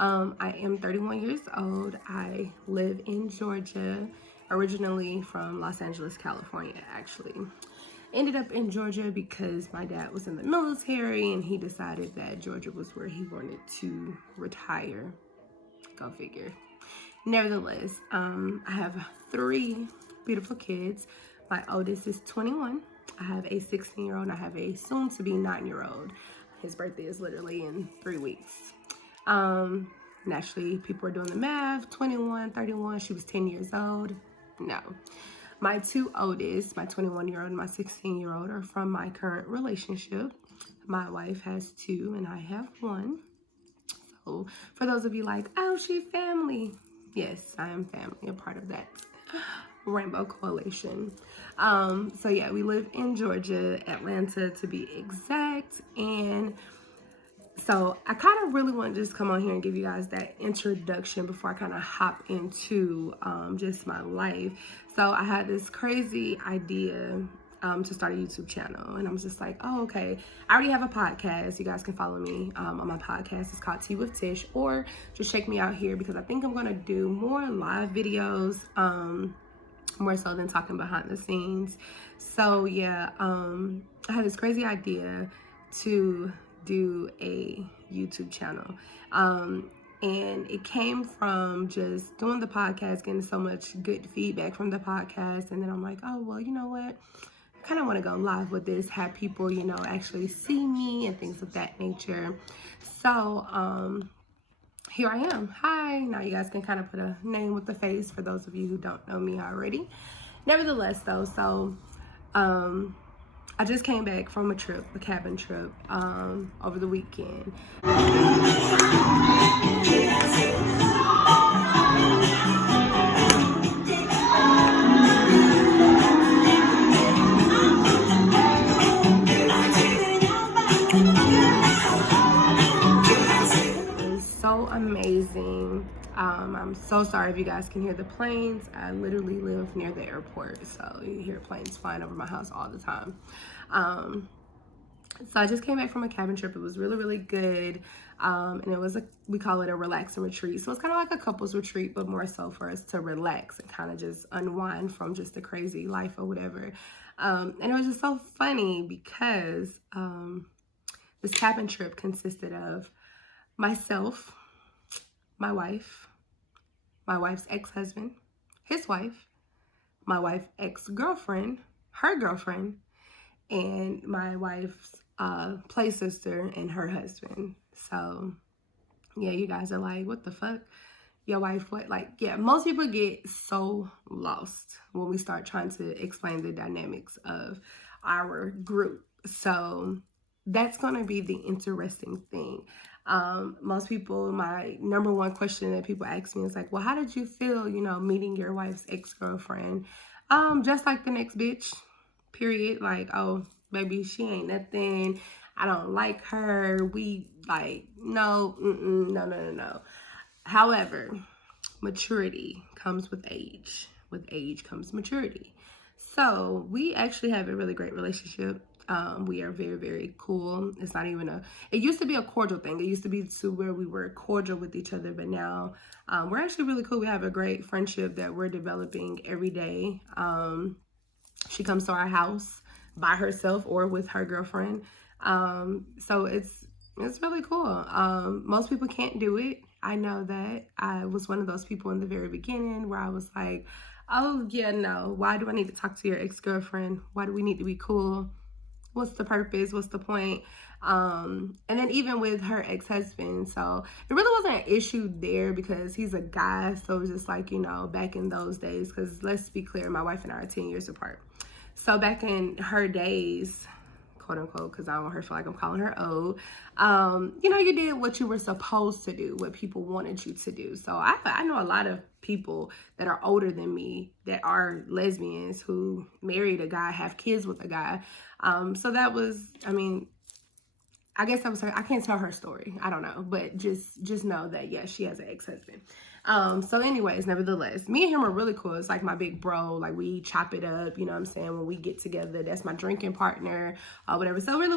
I am 31 years old. I live in Georgia, originally from Los Angeles, California, actually. Ended up in Georgia because my dad was in the military and he decided that Georgia was where he wanted to retire. Go figure. Nevertheless, I have 3 beautiful kids. My oldest is 21. I have a 16-year-old and I have a soon-to-be 9-year-old. His birthday is literally in 3 weeks. Naturally, people are doing the math. 21, 31, she was 10 years old. No. My 2 oldest, my 21-year-old and my 16-year-old, are from my current relationship. My wife has 2 and I have 1. So for those of you like, oh, she's family. Yes, I am family, a part of that rainbow coalition. So yeah, we live in Georgia, Atlanta to be exact. And so I kind of really want to just come on here and give you guys that introduction before I kind of hop into just my life. So I had this crazy idea to start a YouTube channel, and I was just like, oh, okay. I already have a podcast. You guys can follow me on my podcast. It's called Tea with Tish, or just check me out here because I think I'm gonna do more live videos, more so than talking behind the scenes. So yeah, I had this crazy idea to do a YouTube channel. And it came from just doing the podcast, getting so much good feedback from the podcast. And then I'm like, oh, well, you know what? I kind of want to go live with this, have people, you know, actually see me and things of that nature. So, here I am. Hi. Now you guys can kind of put a name with the face for those of you who don't know me already. Nevertheless, though, so, I just came back from a cabin trip, over the weekend. It was so amazing. I'm so sorry if you guys can hear the planes. I literally live near the airport, so you hear planes flying over my house all the time. So I just came back from a cabin trip. It was really, really good. And it was we call it a relaxing retreat. So it's kind of like a couples retreat, but more so for us to relax and kind of just unwind from just the crazy life or whatever. And it was just so funny because this cabin trip consisted of myself, my wife's ex-husband, his wife, my wife's ex-girlfriend, her girlfriend, and my wife's play sister and her husband. So yeah, you guys are like, what the fuck? Your wife, what? Like, yeah, most people get so lost when we start trying to explain the dynamics of our group. So that's going to be the interesting thing. Most people, my number one question that people ask me is like, well, how did you feel, you know, meeting your wife's ex-girlfriend? Just like the next bitch, period. Like, oh, baby, she ain't nothing. I don't like her. We like, no. However, maturity comes with age. With age comes maturity. So we actually have a really great relationship. We are very, very cool. It's not even it used to be a cordial thing. It used to be to where we were cordial with each other, but now we're actually really cool. We have a great friendship that we're developing every day. She comes to our house by herself or with her girlfriend. So it's really cool. Most people can't do it. I know that. I was one of those people in the very beginning where I was like, oh yeah, no, why do I need to talk to your ex-girlfriend? Why do we need to be cool? What's the purpose? What's the point? And then even with her ex-husband, so it really wasn't an issue there because he's a guy. So it was just like, you know, back in those days, because let's be clear, my wife and I are 10 years apart. So back in her days, quote unquote, because I don't want her to feel like I'm calling her old, you know, you did what you were supposed to do, what people wanted you to do. So I know a lot of people that are older than me that are lesbians who married a guy, have kids with a guy. So that was, I mean, I guess that was her. I can't tell her story. I don't know, but just know that, yes, she has an ex-husband. So anyways, nevertheless, me and him are really cool. It's like my big bro. Like, we chop it up, you know what I'm saying? When we get together, that's my drinking partner, whatever. So it really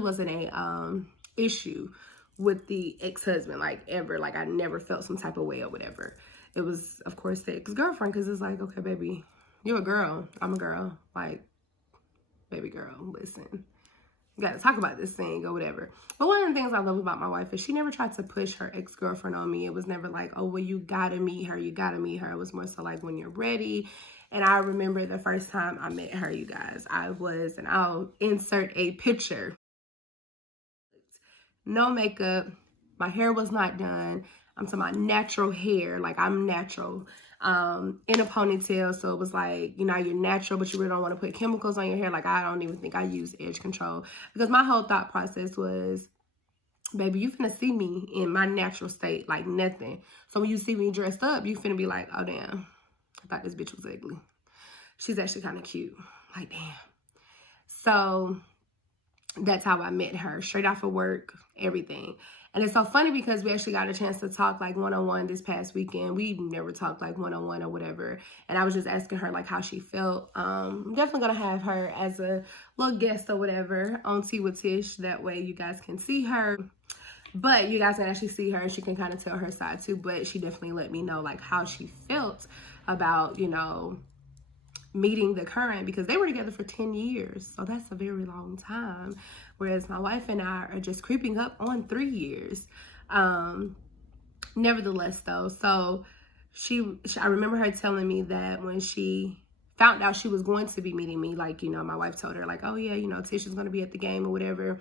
wasn't a issue with the ex-husband, like, ever. Like, I never felt some type of way or whatever. It was, of course, the ex-girlfriend, because it's like, okay, baby, you're a girl. I'm a girl. Like, baby girl, listen. You got to talk about this thing or whatever. But one of the things I love about my wife is she never tried to push her ex-girlfriend on me. It was never like, oh, well, you got to meet her. You got to meet her. It was more so like, when you're ready. And I remember the first time I met her, you guys, and I'll insert a picture. No makeup. My hair was not done. I'm talking about natural hair. Like, I'm natural. In a ponytail. So it was like, you know, you're natural, but you really don't want to put chemicals on your hair. Like, I don't even think I use edge control, because my whole thought process was, baby, you finna see me in my natural state, like nothing. So when you see me dressed up, you finna be like, oh, damn, I thought this bitch was ugly. She's actually kind of cute. Like, damn. So that's how I met her, straight off of work, everything. And it's so funny because we actually got a chance to talk like one-on-one this past weekend. We never talked like one-on-one or whatever. And I was just asking her like how she felt. I'm definitely going to have her as a little guest or whatever on Tea with Tish. That way you guys can see her. But you guys can actually see her and she can kind of tell her side too. But she definitely let me know like how she felt about, you know, meeting the current, because they were together for 10 years. So that's a very long time. Whereas my wife and I are just creeping up on 3 years. Nevertheless though, so I remember her telling me that when she found out she was going to be meeting me, like, you know, my wife told her like, oh yeah, you know, Tish is going to be at the game or whatever.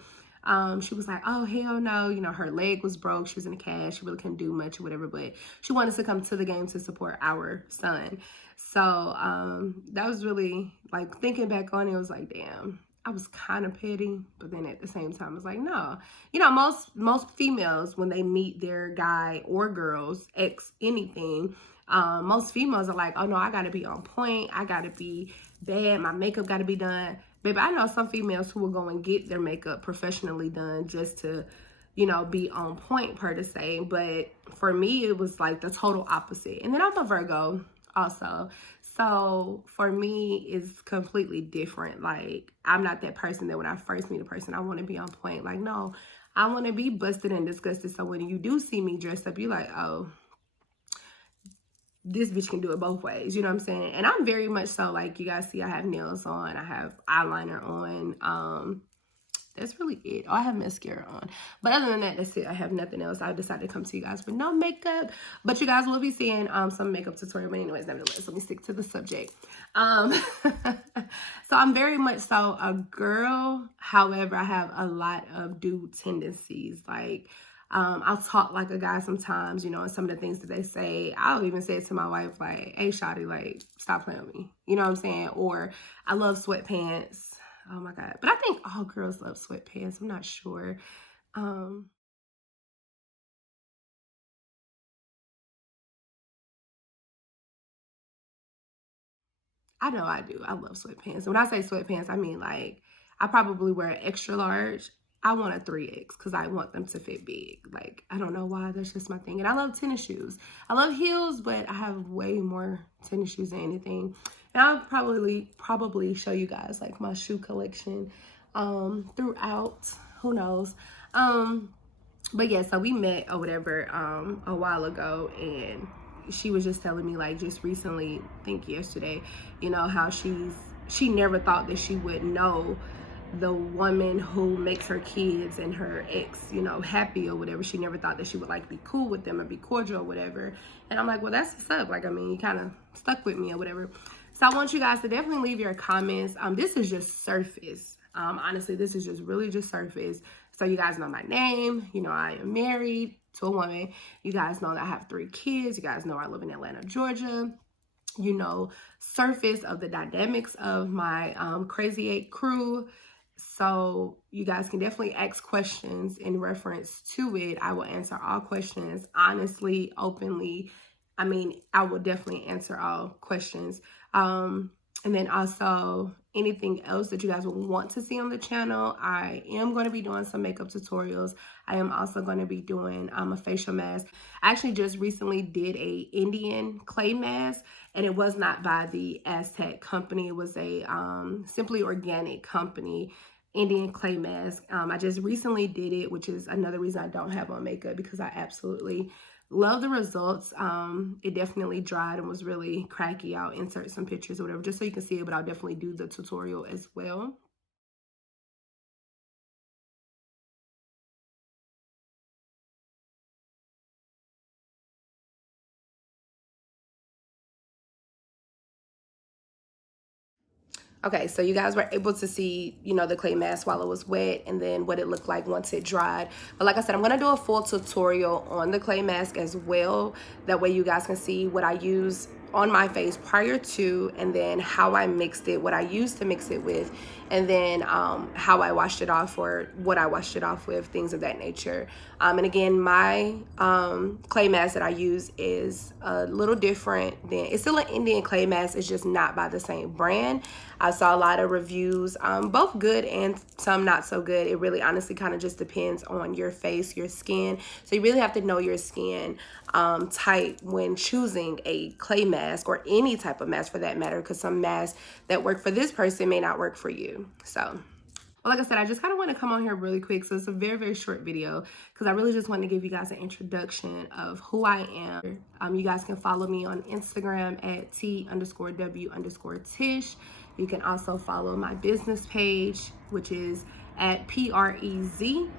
She was like, oh, hell no. You know, her leg was broke. She was in a cast. She really couldn't do much or whatever, but she wanted to come to the game to support our son. So that was really, like, thinking back on it, it was like, damn, I was kind of petty. But then at the same time, it's like, no. You know, most females, when they meet their guy or girls, ex anything, most females are like, oh, no, I got to be on point. I got to be bad. My makeup got to be done. Baby, I know some females who will go and get their makeup professionally done just to, you know, be on point per se. But for me, it was like the total opposite. And then I'm a Virgo also. So for me, it's completely different. Like, I'm not that person that when I first meet a person, I want to be on point. Like, no, I want to be busted and disgusted. So when you do see me dressed up, you're like, oh, this bitch can do it both ways, you know what I'm saying? And I'm very much so, like, you guys see I have nails on, I have eyeliner on, that's really it. Oh, I have mascara on. But other than that, that's it. I have nothing else. I decided to come to you guys with no makeup. But you guys will be seeing some makeup tutorial. But anyways, nevertheless, let me stick to the subject. So I'm very much so a girl. However, I have a lot of dude tendencies. Like, I'll talk like a guy sometimes, you know, and some of the things that they say. I'll even say it to my wife, like, hey, shawty, like, stop playing with me. You know what I'm saying? Or I love sweatpants. Oh my God. But I think all girls love sweatpants. I'm not sure. I know I do. I love sweatpants. When I say sweatpants, I mean like I probably wear an extra large. I want a 3X because I want them to fit big. Like, I don't know why. That's just my thing. And I love tennis shoes. I love heels, but I have way more tennis shoes than anything. And I'll probably show you guys like my shoe collection throughout. Who knows? But yeah, so we met or whatever a while ago, and she was just telling me like just recently, I think yesterday, you know, how she never thought that she would know the woman who makes her kids and her ex, you know, happy or whatever. She never thought that she would like be cool with them or be cordial or whatever. And I'm like, well, that's what's up. Like, I mean, you kind of stuck with me or whatever. So I want you guys to definitely leave your comments. This is just surface. Honestly, this is just really just surface. So you guys know my name. You know, I am married to a woman. You guys know that I have 3 kids. You guys know I live in Atlanta, Georgia. You know, surface of the dynamics of my Crazy 8 crew. So you guys can definitely ask questions in reference to it. I will answer all questions honestly, openly. I mean, I will definitely answer all questions. And then also anything else that you guys will want to see on the channel. I am going to be doing some makeup tutorials. I am also going to be doing a facial mask. I actually just recently did a Indian clay mask, and it was not by the Aztec company. It was a Simply Organic company. Indian clay mask. I just recently did it, which is another reason I don't have on makeup, because I absolutely love the results. It definitely dried and was really cracky. I'll insert some pictures or whatever just so you can see it, but I'll definitely do the tutorial as well. Okay, so you guys were able to see, the clay mask while it was wet and then what it looked like once it dried. But like I said, I'm gonna do a full tutorial on the clay mask as well. That way you guys can see what I use on my face prior to, and then how I mixed it, what I used to mix it with, and then how I washed it off, or what I washed it off with, things of that nature. And again, my clay mask that I use is a little different than, it's still an Indian clay mask, it's just not by the same brand. I saw a lot of reviews, both good and some not so good. It really honestly kind of just depends on your face, your skin. So you really have to know your skin type when choosing a clay mask, or any type of mask for that matter, because some masks that work for this person may not work for you. So, well, like I said, I just kind of want to come on here really quick. So it's a very, very short video because I really just want to give you guys an introduction of who I am. You guys can follow me on Instagram at T_W_Tish. You can also follow my business page, which is at PREZPLAE.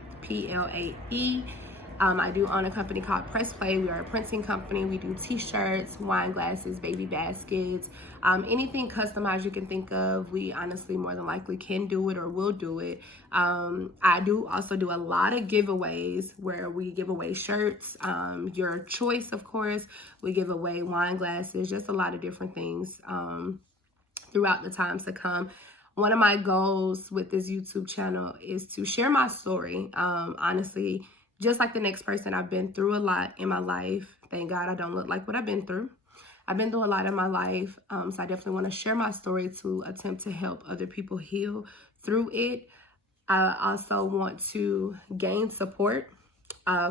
I do own a company called Press Play. We are a printing company. We do t-shirts, wine glasses, baby baskets, anything customized you can think of. We honestly more than likely can do it or will do it. I do also do a lot of giveaways where we give away shirts, your choice, of course. We give away wine glasses, just a lot of different things throughout the times to come. One of my goals with this YouTube channel is to share my story. Honestly, just like the next person, I've been through a lot in my life. Thank God I don't look like what I've been through. I've been through a lot in my life, so I definitely want to share my story to attempt to help other people heal through it. I also want to gain support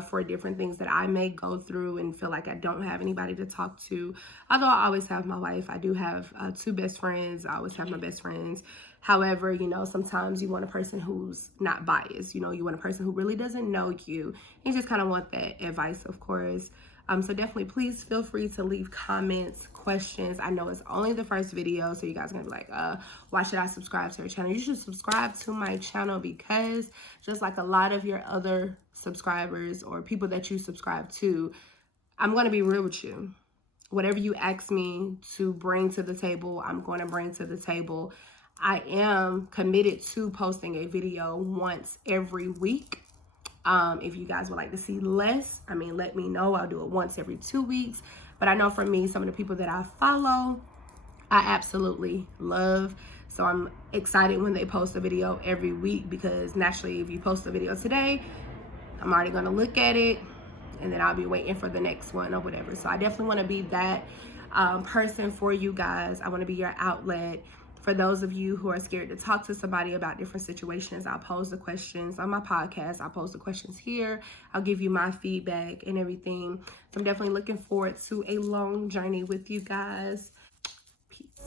for different things that I may go through and feel like I don't have anybody to talk to. Although I always have my wife, I do have two best friends. I always have my best friends. However, sometimes you want a person who's not biased. You want a person who really doesn't know you. You just kind of want that advice, of course. So definitely, please feel free to leave comments, questions. I know it's only the first video, so you guys are gonna be like, why should I subscribe to your channel? You should subscribe to my channel because just like a lot of your other subscribers or people that you subscribe to, I'm gonna be real with you. Whatever you ask me to bring to the table, I'm going to bring to the table. I am committed to posting a video once every week. If you guys would like to see less, let me know. I'll do it once every 2 weeks. But I know for me, some of the people that I follow, I absolutely love. So I'm excited when they post a video every week, because naturally, if you post a video today, I'm already going to look at it and then I'll be waiting for the next one or whatever. So I definitely want to be that person for you guys. I want to be your outlet. For those of you who are scared to talk to somebody about different situations, I'll pose the questions on my podcast. I'll pose the questions here. I'll give you my feedback and everything. So I'm definitely looking forward to a long journey with you guys. Peace.